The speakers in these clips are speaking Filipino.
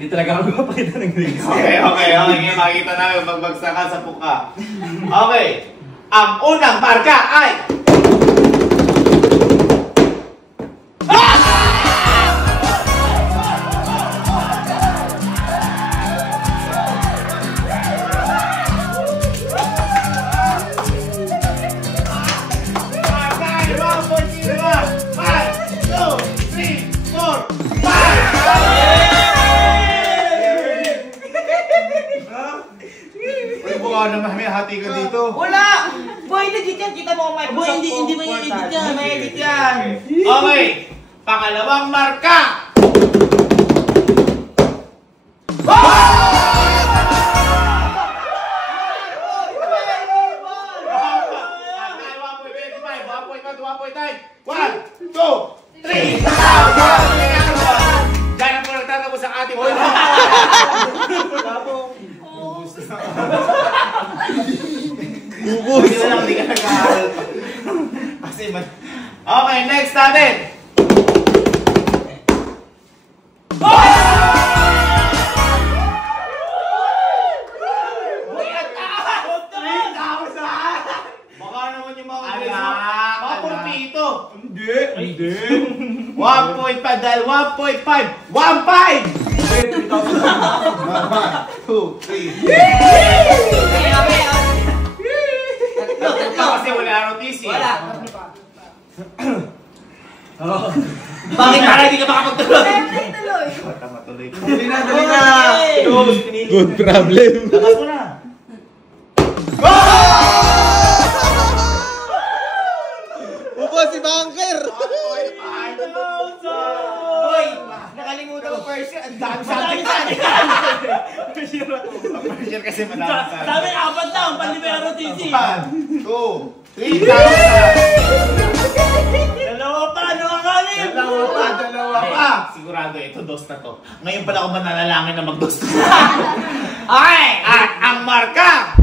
Hindi talaga ako mapakita ng drinks. Okay. Ngayon makikita namin pagbagsakan sa puka. Okay. Ang unang marka ay... naman may hati ka dito. Wala! Boy, legit yan. Kita mo my boy, hindi may edit yan. May edit yan. Okay. Pangalawang marka. Diyan po nagtatapos ang ating boy. Ubus! Hindi ka nag-aaral pa. Okay, next natin! Baka naman yung mga pito. Hindi. 1.5 dahil 1.5. 1.5! 1, 2, 3. Kasi wala ROTC. Wala. Bakit para hindi ka makapagtuloy? Matuloy. Dali na. Good problem. Labas mo na. Upo si Banker. Boy, nakalimutan mo first year. Ang dami sa atin. Pressure kasi madami sa atin. Sabi, 4 taon, pandi may ROTC. 1, 2, 3,000. Dalawa pa, nakakalim. Dalawa pa. Sigurado ito, dos na to. Ngayon pala ako mananalangin na mag-dos na. Okay. At ang marka.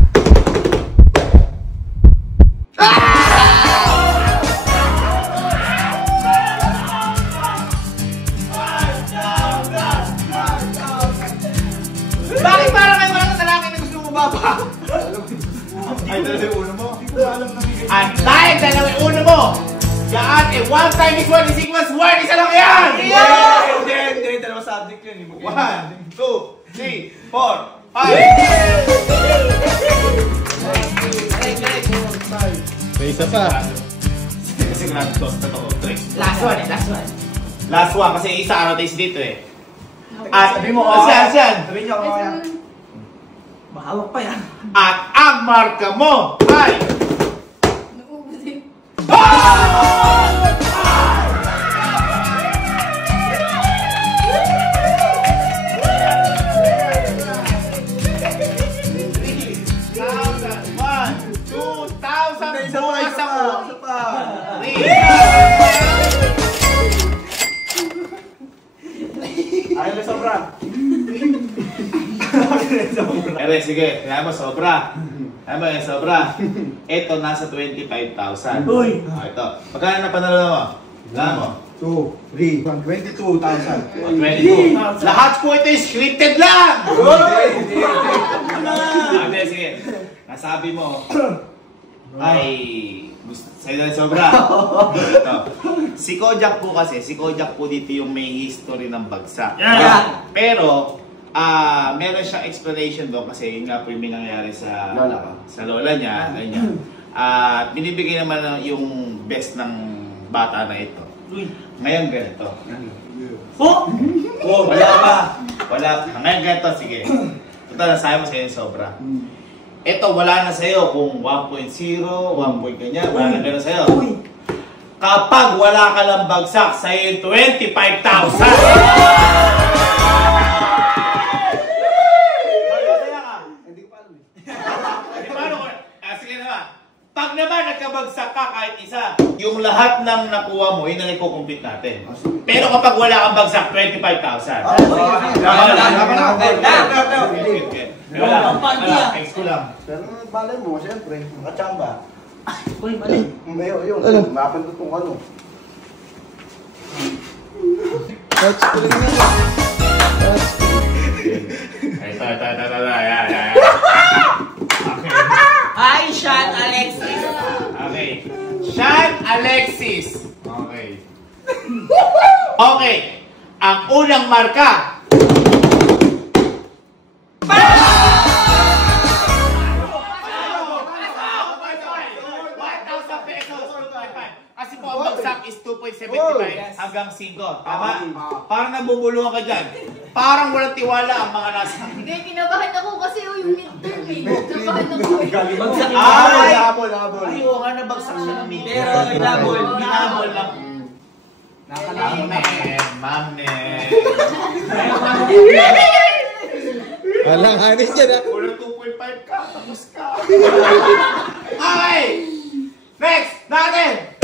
Bakit parang kayo walang natalangin na gusto mo baba? Ay, dalawa yung uno mo. At dahil dalawa yung uno mo, yan, 1 time is 1 is equals 1. Isa lang yan! Hindi. Dalawa subject yun. 1, 2, 3, 4, 5. May isa pa. Sigurado dos na to. Last one. Last one kasi isa ROTC dito eh. At sabi mo, Asian. Sabi niyo, Mahawak pa yan. At ang marka mo ay... Nauubusin. Ayaw na sobra. Ere, sige. Kaya mo, sobra. Ito, nasa 25,000. Uy! Ito. Magkano na panalo mo? Wala mo? 2, 3, 22,000. 22. Lahat po ito is scripted lang! Hindi, sige. Nasabi mo, ay... Sa'yo na sobra. Ito. Si Kojak po kasi, dito yung may history ng bagsak. Yeah. Pero, meron siyang explanation doon kasi yun nga po yung nangyayari sa lola niya. At binibigay naman yung best ng bata na ito. Ngayon ganito. Wala pa. Ngayon ganito, sige. Ito nasabi mo sa'yo yung sobra. Ito, wala na sa'yo kung 1.0, 1 point ganyan, wala na gano'n sa'yo. Kapag wala ka lang bagsak, sa'yo yung 25,000! Hindi ko pa alam eh. Sige naman. Pag naman nagkabagsak ka kahit isa, yung lahat ng nakuha mo, yun na nagko-complete natin. Pero kapag wala kang bagsak, 25,000. Thanks ko lang. Pero balay mo, siyempre, makachamba. Uy, mali. Yun, mapindot kung ano. Touch screen na. Touch screen. Yan. Okay. Hi, Sean Alexis. Okay. Sean Alexis. Okay. Okay. Ang unang marka. Kasi po ang bagsak is 2.75 hanggang 5. Tama? Parang nabubulungan ka dyan. Parang walang tiwala ang mga nasa. Hindi, kinabahan ako kasi yung midterm eh. Kinabahan ako eh. Bagsak. Habol. Ay, oo nga, nabagsak siya ng meter. Pero inabol. Binabol lang. Ma'am. Walang hanis dyan ha. Wala 2.5 ka, tapos ka. Okay! Next! Natin!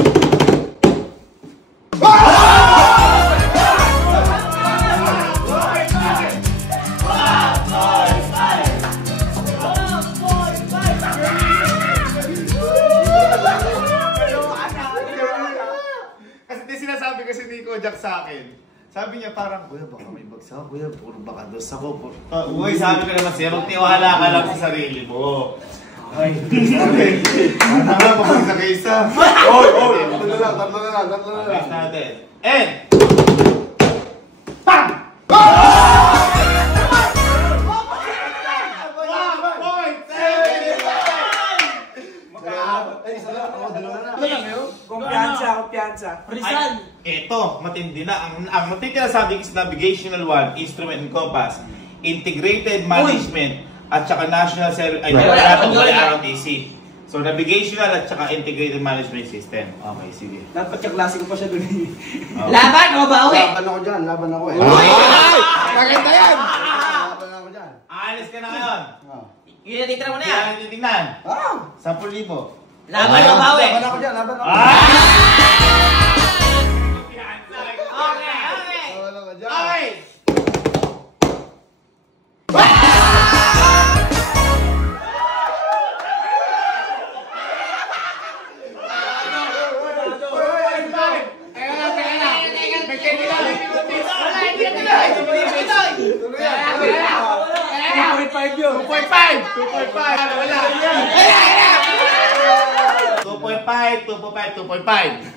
Kasi sinasabi kasi ni Kojak sa akin. Sabi niya parang, kuya baka may bagsak, kuya puro baka dos ako. Uy, sabi ko naman siya, magtiwala ka lang sa sarili mo. Ay, ano nga, pabagsak ka isa. Tatlo na lang. Next natin. And! Pam! Kumpiyansa. Rizal. Ito, matindi na. Ang matindi na sabi is Navigational 1, Instrument and Compass, Integrated Management, at saka National ROTC. So, Navigational at saka Integrated Management System. Okay, sige. Dapat yung klase ko pa siya dun eh. Laban o bawi? Laban ako eh. Ay! Maganda yan! Laban ako dyan. Aalis ka na ngayon. Yun na titira mo na Kaya yan. natin titignan. 10,000. Laban o bawi? Laban ako dyan. Okay. Laban ako dyan. Okay!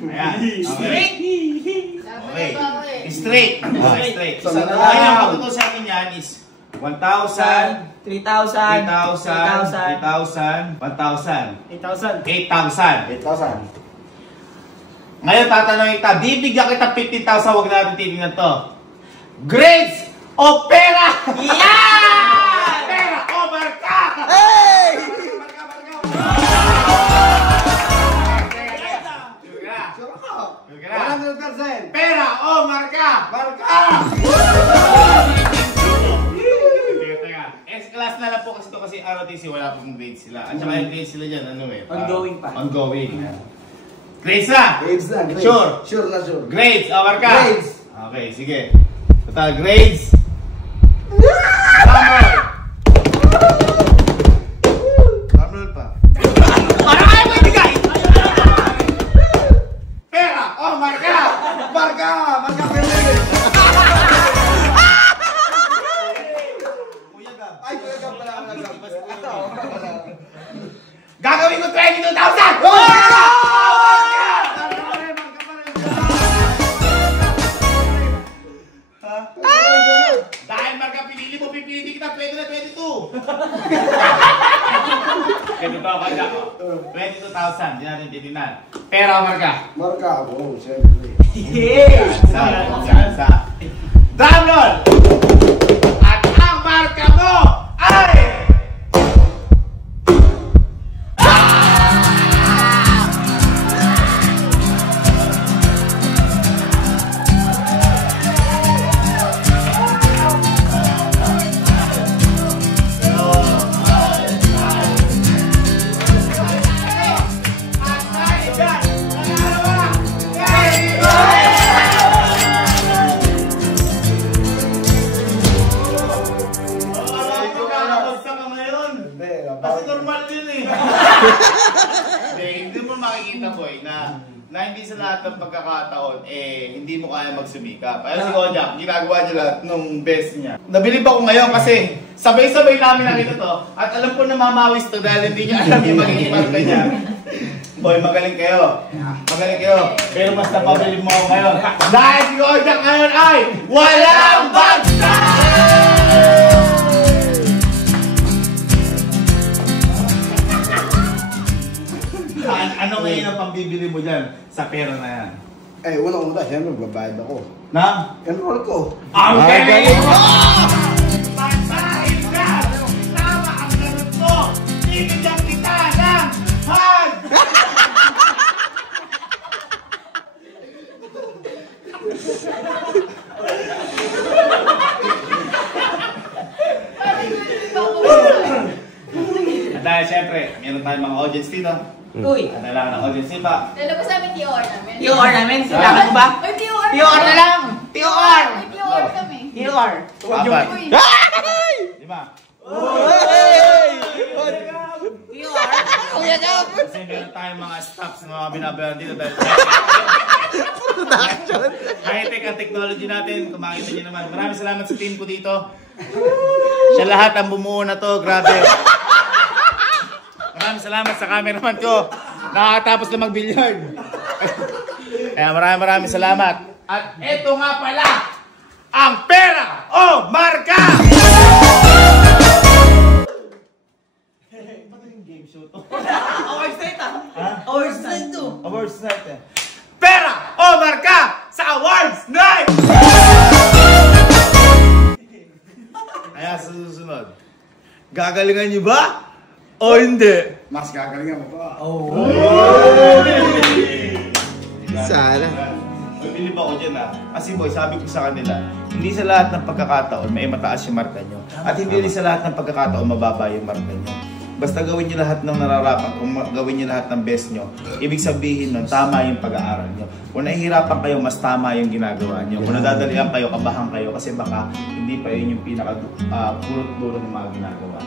Ayan. Straight. Okay. Laban ako eh. Straight. Straight. So, Kaya ang pagtuto sa akin yan is 1,000, 3,000. 3,000, 3,000, 1,000, 8,000. 8,000. 8,000. Ngayon tatanungin kita, bibigyan kita 15,000, huwag natin titignan to. Grades o pera? Yan! Pera o marka? Hey! Marka. 100%. Pera o marka? Marka! Teka. S-class na lang po kasi ito kasi ROTC wala pong grades sila. At saka yung grades sila dyan, ano eh. Ongoing pa. Ongoing. Grades na? Grades na, grades. Sure? Sure na sure. Grades o marka? Grades. Okay, sige. Total grades. Drumroll. Drumroll pa. Parang ayaw mo ibigay! Pera o marka? Marka! Marka pwede! Ay, Kuya Gab pala ang nagsabi. Gagawin ko 22,000! Dahil marka pinili mo, pipili kita 20 na 22! Ganito ako, Jack. 22,000, di natin titinan. Pera o marka? Marka ako, siyempre. Yes! Sa drumroll! At ang marka mo ay... Kasi normal yun eh. Hindi mo makikita, boy, na hindi sa lahat ng pagkakataon, hindi mo kaya magsumikap. Kaya si Kojak, ginagawa niya lahat nung best niya. Nabilib ako ngayon kasi Sabay-sabay namin nakita to. At alam ko na mamawis to dahil hindi niya alam yung magiging marka niya. Boy, magaling kayo. Magaling kayo. Pero mas napabilib mo ako ngayon. Dahil si Ordak ngayon ay walang bagsak! Ano ngayon ang pambibili mo dyan sa pera na yan? Eh, unang-una, siyempre, magbabayad ako. Na? Enroll ko. Ang galing mo! Pagsahin ka! Tama ang ganun mo! Bibigyan kita ng hug! At dahil siyempre, meron tayong mga audience dito. Uy. At kailangan ng audience pa. Lalabas namin TOR namin. TOR namin. Dapat ba? Ay, TOR! TOR na lang. TOR. May TOR kami. TOR. Apat. Uy. 5. TOR. Kasi meron tayong mga staffs na mga binabayaran dito dahil high-tech ang technology natin. Kung makita nyo naman. Maraming salamat sa team ko dito. Siya lahat ang bumuo na to. Grabe. Maraming salamat sa cameraman ko. Nakakatapos na mag-billiard. Kaya maraming salamat. At eto nga pala ang pera o marka! Ba't yung game show to? Awards night ah. Awards night to. Awards night eh. Pera o marka sa awards night! Kaya sa susunod, gagalingan niyo ba? O hindi? Mas gagalingan mo pa. Sana. Bilib ako dyan ah. Kasi boy, sabi ko sa kanila, hindi sa lahat ng pagkakataon may mataas yung marka nyo. At hindi rin sa lahat ng pagkakataon mababa yung marka nyo. Basta gawin nyo lahat ng nararapat, kung gawin nyo lahat ng best nyo, ibig sabihin nun, tama yung pag-aaral nyo. Kung nahihirapan kayo, mas tama yung ginagawa nyo. Kung nadadalian kayo, kabahan kayo, kasi baka hindi pa yun yung pinaka-pulot-dulo ng mga ginagawa.